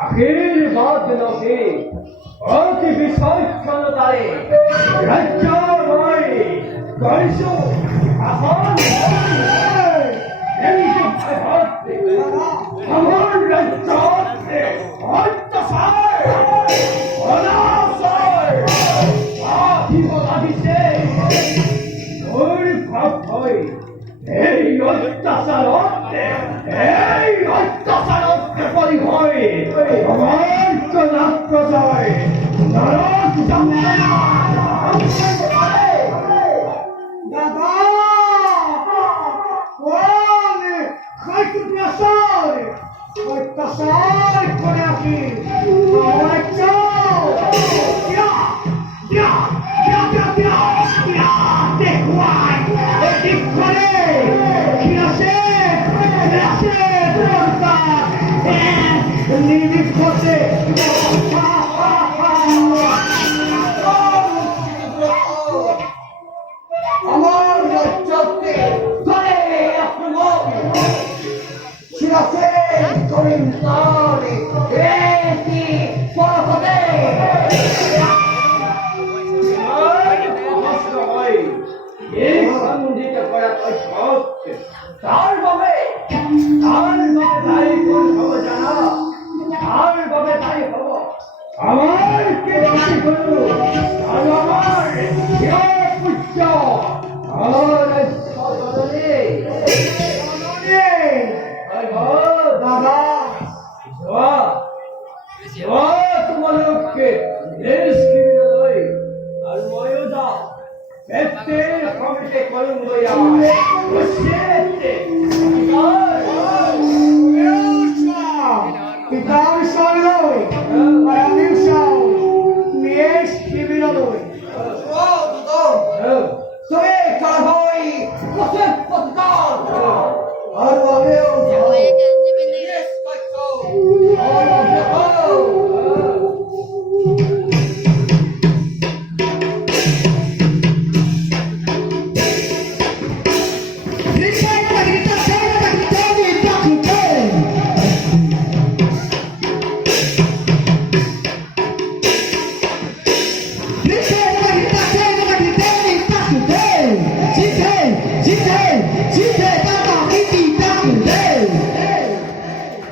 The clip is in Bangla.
আখির বাদ নকে অতি বিচক্ষণতারে রাজ্যময় করিস এখন আমার রাজ্যে অত্যাচার অনাচার আধিপত্য ওর ভাব হয় এই অত্যাচারতে পরিভয় আমার জনাব প্রজয় নরক যন্ত্রণা দাদা কোন খাইতে প্রসার অত্যাচার করে আপনি আমার চাও দেখুয়াই ঠিক করে খিলাসে লিমিট করছে আমার রাজ্যকে ধরে আক্রমণ শিরাসে করিম তারে এটি পরপদে এই খণ্ডিত করা হচ্ছে তার ভাবে তাই কোন খবর জানা তার ভাবে তাই খবর আমার কে করু আর আমার পুষ্য আর সদনে দাদা তোমালোককে দেশ কিনে আর ময়োদা পেতে কমিটে করুন লইয়া